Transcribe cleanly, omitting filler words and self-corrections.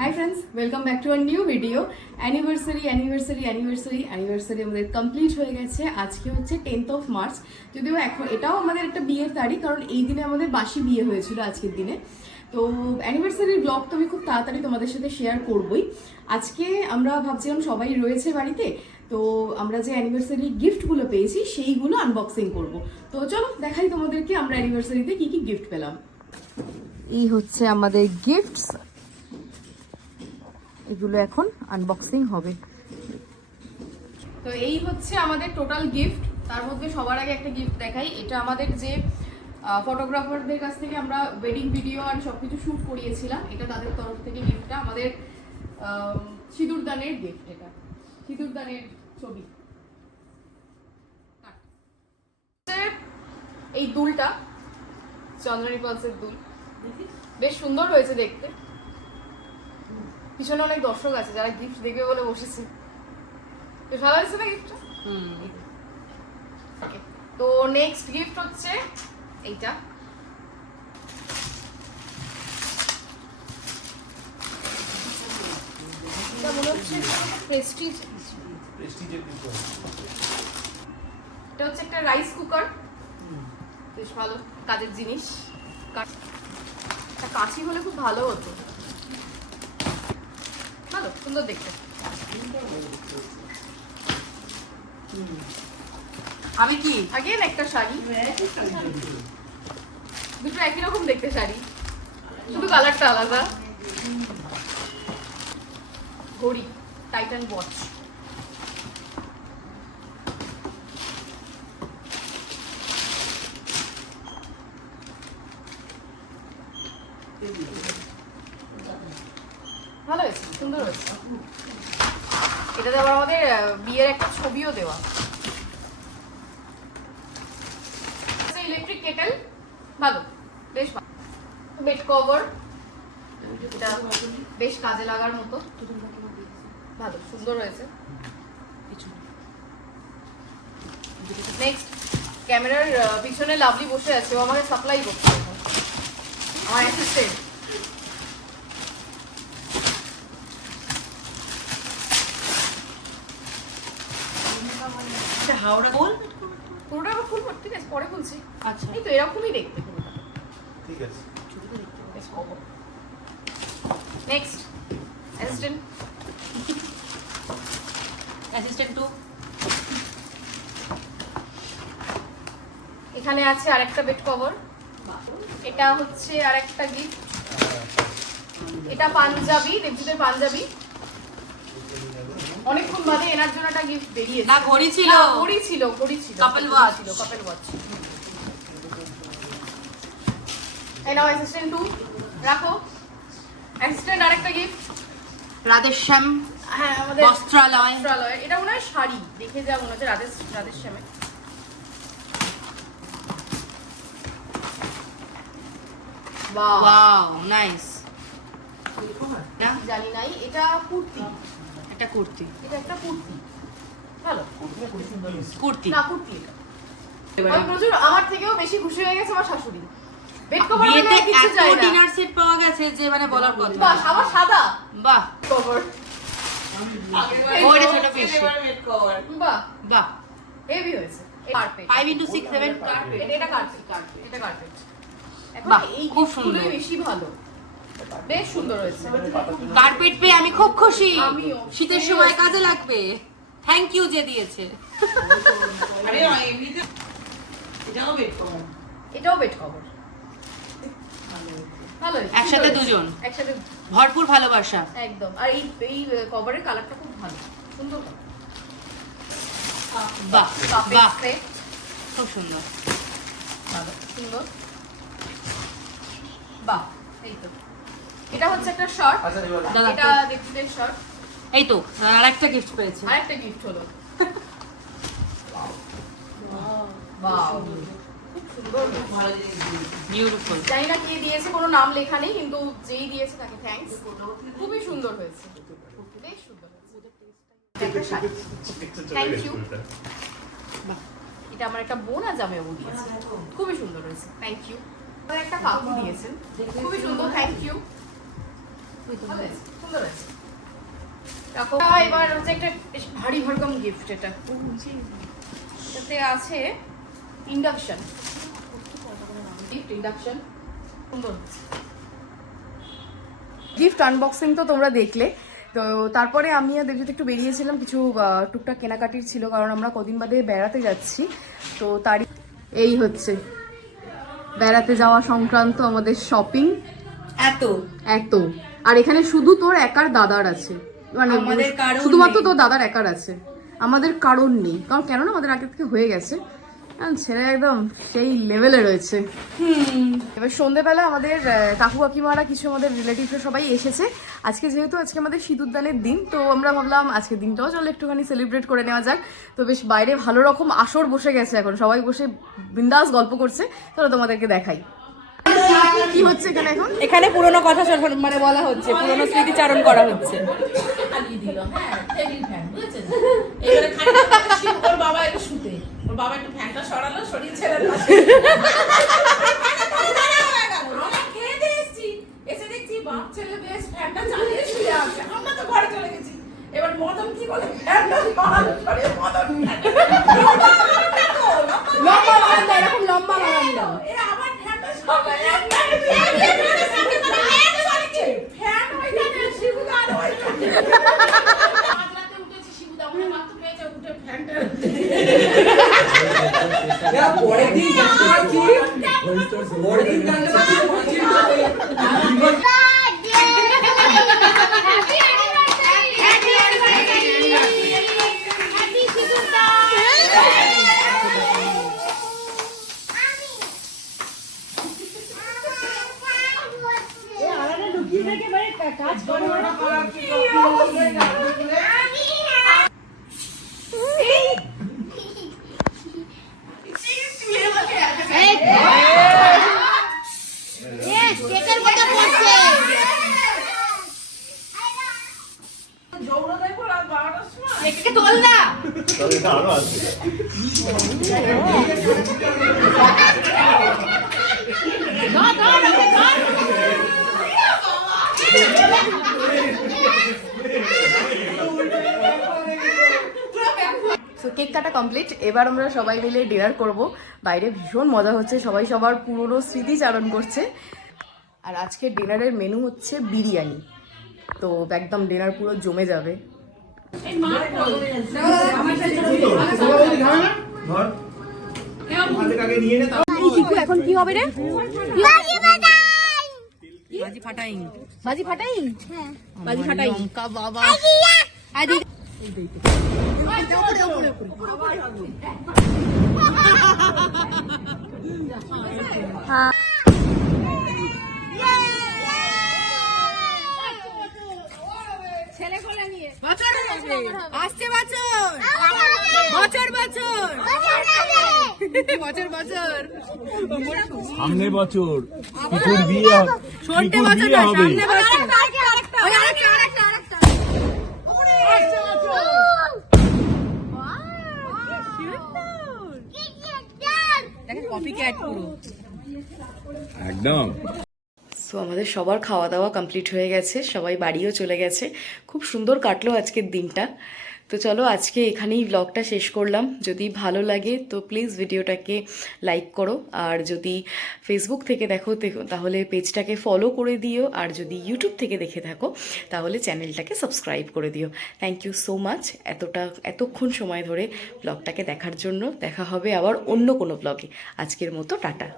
High friends, welcome back to our new video. Anniversary আমাদের complete হয়ে গেছে। আজকে হচ্ছে 10th মার্চ। যদিও এখন এটাও আমাদের একটা বিয়ের তারিখ, কারণ এই দিনে আমাদের বাসি বিয়ে হয়েছিল আজকের দিনে। তো অ্যানিভার্সারির ব্লগ তো আমি খুব তাড়াতাড়ি তোমাদের সাথে শেয়ার করবই। আজকে আমরা ভাবছিলাম সবাই রয়েছে বাড়িতে, তো আমরা যে অ্যানিভার্সারি গিফটগুলো পেয়েছি সেইগুলো আনবক্সিং করব। তো চলো দেখাই তোমাদেরকে আমরা অ্যানিভার্সারিতে কি কি গিফট পেলাম। এই হচ্ছে আমাদের গিফটস, এগুলো এখন আনবক্সিং হবে। তো এই হচ্ছে আমাদের টোটাল গিফট। তার মধ্যে সবার আগে একটা গিফট দেখাই। এটা আমাদের যে ফটোগ্রাফারদের কাছ থেকে আমরা ওয়েডিং ভিডিও আর সবকিছু শ্যুট করিয়েছিলাম, এটা তাদের তরফ থেকে গিফটটা আমাদের সিঁদুরদানের গিফট। এটা সিঁদুরদানের ছবি। এই দুলটা চন্দ্রানী পলসের দুল, বেশ সুন্দর হয়েছে দেখতে। পিছনে অনেক দর্শক আছে যারা গিফট দেখবে বলে বসেছে। তো ভালো হয়েছে না গিফটটা? তো নেক্সট গিফট হচ্ছে এইটা। এটা মনে হচ্ছে প্রেস্টিজ। এটা হচ্ছে একটা রাইস কুকার, বেশ ভালো কাজের জিনিস। কাঁচি হলে খুব ভালো হতো, ভালো সুন্দর দেখতে। আমি কি আগে একটা শাড়ি, দুটো একই রকম দেখতে শাড়ি, শুধু কালারটা আলাদা। ঘড়ি টাইটান ওয়াচ। ভালো হয়েছে, সুন্দর হয়েছে। এটাতে আবার আমাদের বিয়ের একটা ছবিও দেওয়া। ইলেকট্রিক কেটেল, ভালো, বেশ ভালো। বেড কভার, এটা বেশ কাজে লাগার মতো, ভালো সুন্দর হয়েছে। নেক্সট ক্যামেরার পিছনে লাভলি বসে আছে, ও আমাকে সাপ্লাই করছে, আমার অ্যাসিস্ট্যান্ট। হাওড়া গোল পুরোটা আবার ফুল ঠিক আছে, পরে খুলছি। আচ্ছা, এই তো এরকমই দেখতে পুরোটা, ঠিক আছে। Next assistant two. এখানে আছে আরেকটা বেড কভার। এটা হচ্ছে আরেকটা গিফট। এটা পাঞ্জাবি, দেবজিতের পাঞ্জাবি। অনেকক্ষণ বাদে এনার জন্য একটা গিফট বেরিয়েছে। না, ঘড়ি ছিল। কাপল ওয়াচ। এই নাও অ্যাসিস্ট্যান্ট 2, রাখো। অ্যাসিস্ট্যান্ট আরেকটা গিফট, রাধেশ্যাম। হ্যাঁ আমাদের বস্ত্রালয়। এটা মনে হয় শাড়ি, দেখে যা মনে হচ্ছে রাধেশ্যামে। Wow, nice. না জানি নাই, এটা কুর্তি। একটা কুর্তি, এটা একটা কুর্তি, ভালো কুর্তি। না কুর্তি। আমি প্রচুর, আমার থেকেও বেশি খুশি হয়ে গেছে আমার শাশুড়ি। বেড কভার বিয়েতে কিছু এত চাই না। ডিনার সেট পাওয়া গেছে যে মানে বলার কথা। বাহ, আবার সাদা বাহ, কভার। ওইটা ছোট পিস। বাহ বাহ, হেভি হয়েছে। কার্পেট 5x6 7 কার্পেট, এটা কার্পেট, এটা কার্পেট। এখন বাহ, এই খুব গিফটগুলোই সুন্দর। বেশি ভালো, বেশ সুন্দর হয়েছে। কার্পেট পেয়ে আমি খুব খুশি। আমিও। শীতের সময় কাজে লাগবে। থ্যাংক ইউ যে দিয়েছে। এটাও বেড কভার, ভালো হয়েছে। একসাথে দুজন, একসাথে ভরপুর ভালোবাসা। একদম। আর এই কভারের কালারটা খুব ভালো, সুন্দর। বাহ কাপের বাহ, সেট, খুব সুন্দর। ভালো সুন্দর। বাহ, এই তো। এটা হচ্ছে একটা শার্ট, দাদা, এটা দেখতে শার্ট। এই তো আরেকটা গিফট পেয়েছে। আরেকটা গিফট হলো। ওয়াও, খুব সুন্দর, ভালো জিনিস। বিউটিফুল। জানি না কে দিয়েছে, কোনো নাম লেখা নেই, কিন্তু যেই দিয়েছে তাকে থ্যাঙ্কস। খুবই সুন্দর হয়েছে, বেশ সুন্দর হয়েছে। Thank you. এটা আমার একটা বোন আর জামাইবাবু দিয়েছে, খুবই সুন্দর হয়েছে, থ্যাংক ইউ। একটা কাকু দিয়েছেন, খুবই সুন্দর, থ্যাংক ইউ। সুন্দর আছে। রাখো। এবার হচ্ছে একটা বেশ ভারী ভরকম গিফট এটা। এটাতে আছে ইন্ডাকশন। গিফট ইন্ডাকশন সুন্দর। গিফট আনবক্সিং তো তোমরা দেখলে, তো তারপরে আমি আর দেবজিৎ একটু বেরিয়েছিলাম, কিছু টুকটাক কেনাকাটির ছিল, কারণ আমরা কদিন বাদে বেড়াতে যাচ্ছি। তো তারই এই হচ্ছে বেড়াতে যাওয়া সংক্রান্ত আমাদের শপিং। এত আর এখানে শুধু তোর একার দাদার আছে, মানে শুধুমাত্র তোর দাদার একার আছে, আমাদের কারণ নেই। কারণ কেননা আমাদের আগে থেকে হয়ে গেছে, ছেলে একদম সেই লেভেলে রয়েছে। এবার সন্ধ্যেবেলা আমাদের কাকু কাকিমারা কিছু আমাদের রিলেটিভরা সবাই এসেছে। আজকে যেহেতু আজকে আমাদের সিঁদুরদানের দিন, তো আমরা ভাবলাম আজকে দিনটাও চলো একটুখানি সেলিব্রেট করে নেওয়া যাক। তো বেশ বাইরে ভালো রকম আসর বসে গেছে, এখন সবাই বসে বিন্দাস গল্প করছে। চলো তোমাদেরকে দেখাই কি হচ্ছে এখানে। এখন এখানে পুরনো কথা মানে বলা হচ্ছে, পুরনো স্মৃতিচারণ করা হচ্ছে। ওর বাবা একটু শুতে, ওর বাবা একটু ফ্যানটা সরালো, সরিয়ে ছেড়ে এসে দেখছি বাপ ছেলে বেশ ফ্যানটা চালিয়ে শুয়ে আছে। আমরা তো ঘরে চলে গেছি। এবার মদন কি বলে, ফ্যানটা সরিয়ে মদন লম্বা বারান্দা, এরকম লম্বা বারান্দা। আবার ফ্যানটা সরালো, ফ্যান ওইখানে, শিবুদা আর ওইখানে। রাতে উঠেছি, শিবুদা আমরা মাত্র পেয়েছে, উঠে ফ্যানটা পরের দিন জানতে পরের দিন কেক কাটা কমপ্লিট। এবার আমরা সবাই মিলে ডিনার করব। বাইরে ভীষণ মজা হচ্ছে, সবাই সবার পুরনো স্মৃতিচারণ করছে। আর আজকে ডিনারের মেনু হচ্ছে বিরিয়ানি, তো একদম ডিনার পুরো জমে যাবে। এখন কি হবে রে? বাজি ফাটাই, বাজি ফাটাই, বাজি ফাটাই। লঙ্কা বাবা, আসছে বছর, বছর বছর বছর বছর, সামনের বছর পিকুর বিয়ে হবে, পিকুর বিয়ে হবে। একদম। সো আমাদের সবার খাওয়া দাওয়া কমপ্লিট হয়ে গেছে, সবাই বাড়িও চলে গেছে। খুব সুন্দর কাটলো আজকের দিনটা। তো চলো আজকে এখানেই ব্লগটা শেষ করলাম। যদি ভালো লাগে তো প্লিজ ভিডিওটাকে লাইক করো, আর যদি ফেসবুক থেকে দেখো তাহলে পেজটাকে ফলো করে দিও, আর যদি ইউটিউব থেকে দেখে থাকো তাহলে চ্যানেলটাকে সাবস্ক্রাইব করে দিও। থ্যাংক ইউ সো মাচ এতক্ষণ সময় ধরে ব্লগটাকে দেখার জন্য। দেখা হবে আবার অন্য কোনো ব্লগে। আজকের মতো টাটা।